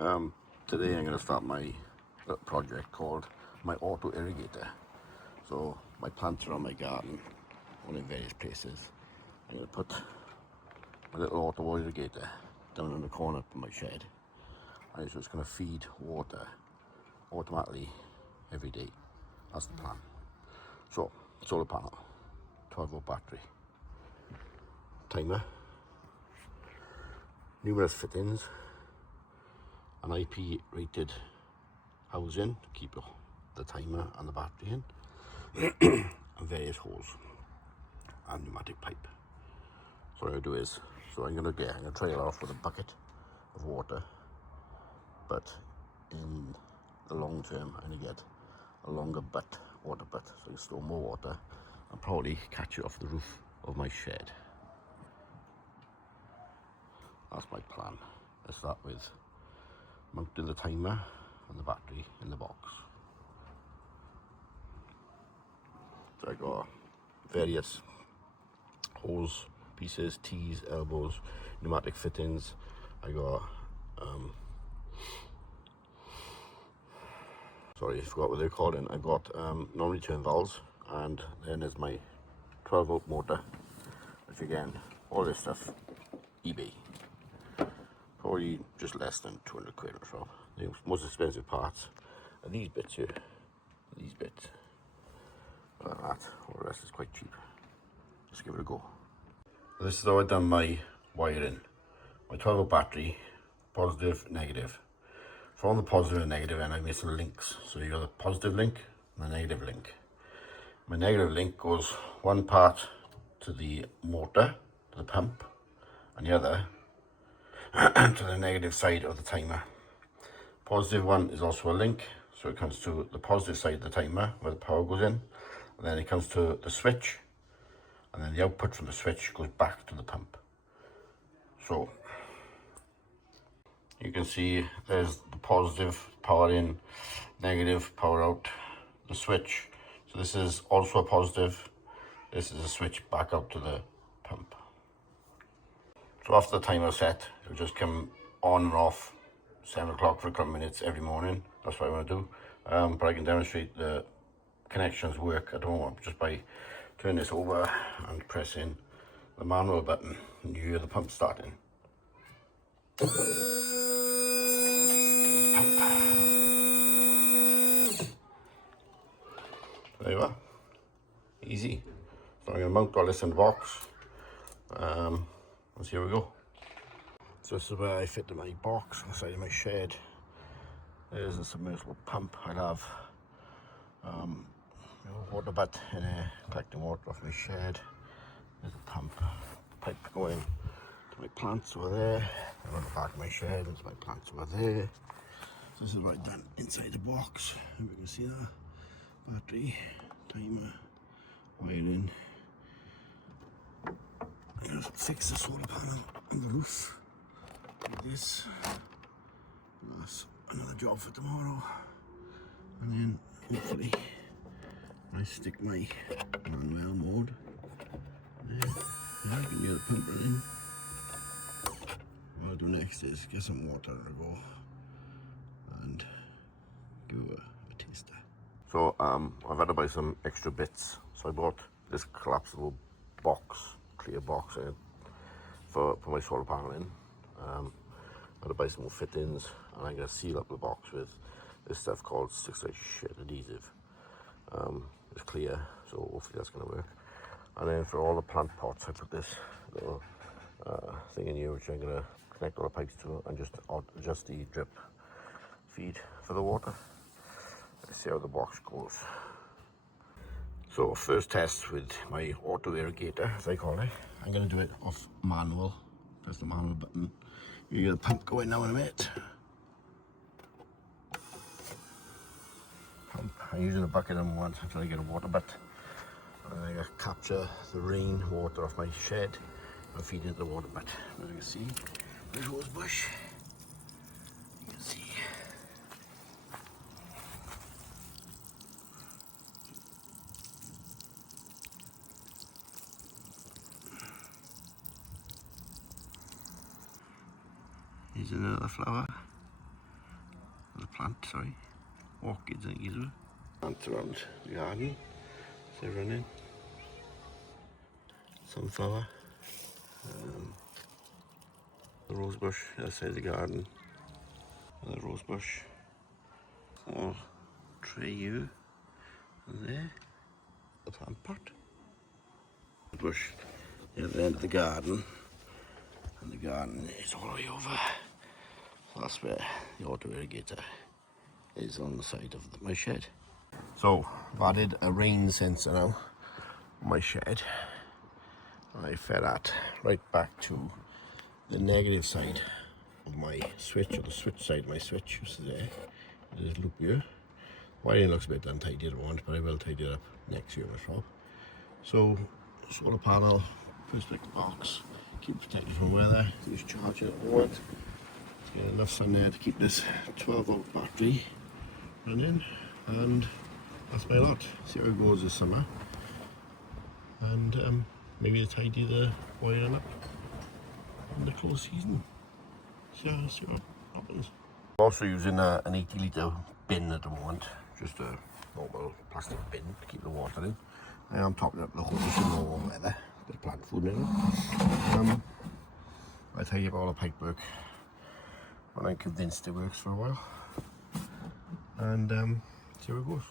Today I'm going to start my little project called my auto irrigator. So my plants around my garden, all in various places. I'm going to put my little auto irrigator down in the corner of my shed. And so it's going to feed water automatically every day. That's the plan. So, solar panel, 12-volt battery, timer, numerous fittings, an IP rated housing to keep the timer and the battery in, and various hose and pneumatic pipe. So what I'm going to do is, I'm going to trail off with a bucket of water, but in the long term I'm going to get a longer water butt, so you store more water and probably catch it off the roof of my shed. That's my plan. Let's start with mounting the timer and the battery in the box. So I got various hose pieces, T's, elbows, pneumatic fittings. I got sorry, I forgot what they're called. I got non-return valves, and then there's my 12-volt motor, which again, all this stuff, eBay. Probably just less than 200 quid or so. The most expensive parts are these bits here, these bits. Like that, all the rest is quite cheap. Let's give it a go. This is how I've done my wiring. My 12-volt battery, positive, negative. From the positive and negative end, I made some links. So you got the positive link and the negative link. My negative link goes one part to the motor, to the pump, and the other to the negative side of the timer. Positive one is also a link, so it comes to the positive side of the timer where the power goes in, and then it comes to the switch, and then the output from the switch goes back to the pump. So you can see there's the positive power in, negative power out, the switch. So this is also a positive. This is a switch back out to the pump. So after the timer set, it'll just come on and off 7 o'clock for a couple of minutes every morning. That's what I want to do. But I can demonstrate the connections work at home just by turning this over and pressing the manual button, and you hear the pump starting. There you are. Easy. So I'm going to mount all this in the box. Let's here we go. So this is where I fit my box inside of my shed. There's a submersible pump. I'll have water butt in there, collecting water off my shed. There's a pump, pipe going to my plants over there. I'm on the back of my shed, there's my plants over there. So this is what I've done inside the box. And we can see that. Battery, timer, wiring. I'm going to fix the solar panel on the roof like this. And that's another job for tomorrow. And then hopefully I stick my manual mode there. Yeah, I can get the pump running. What I'll do next is get some water and go and give it a taster. So I've had to buy some extra bits. So I bought this collapsible box, clear box for my solar panel in. I had to buy some more fittings, and I'm going to seal up the box with this stuff called 6-inch shit adhesive. It's clear, so hopefully that's going to work. And then for all the plant pots, I put this little thing in here, which I'm going to connect all the pipes to and just adjust the drip feed for the water. Let's see how the box goes. So first test with my auto irrigator, as I call it. I'm going to do it off manual. Press the manual button. You get the pump going now in a minute. I'm using a bucket at the moment until I get a water butt. And I'm going to capture the rain water off my shed and feed it into the water butt. As you can see, there's rose bush. You can see. Here's another flower. plant, sorry. Orchids, I think these were. Plants around the garden. So running. Sunflower. The rose bush outside the garden. Another rose bush. Or tray here. And there. The plant pot. The bush at the end of the garden. And the garden is all the way over. So that's where the auto irrigator is, on the side of my shed. So I've added a rain sensor now on my shed. I fed that right back to the negative side of my switch, or the switch side of my switch, which is there. There's a loop here. Wiring looks a bit untidy at the moment, but I will tidy it up next year myself. So solar panel, perspective box, keep protected from weather. Just charge it at the moment. Get enough sun there to keep this 12-volt battery running, and that's my lot. See how it goes this summer, and maybe tidy the wiring up in the close season. See what happens. I'm also using an 80-litre bin at the moment, just a normal plastic bin to keep the water in. I am topping up the hose in warm weather, bit of plant food in it. I tidy up all the pipe work when I'm convinced it works for a while, and see how it goes.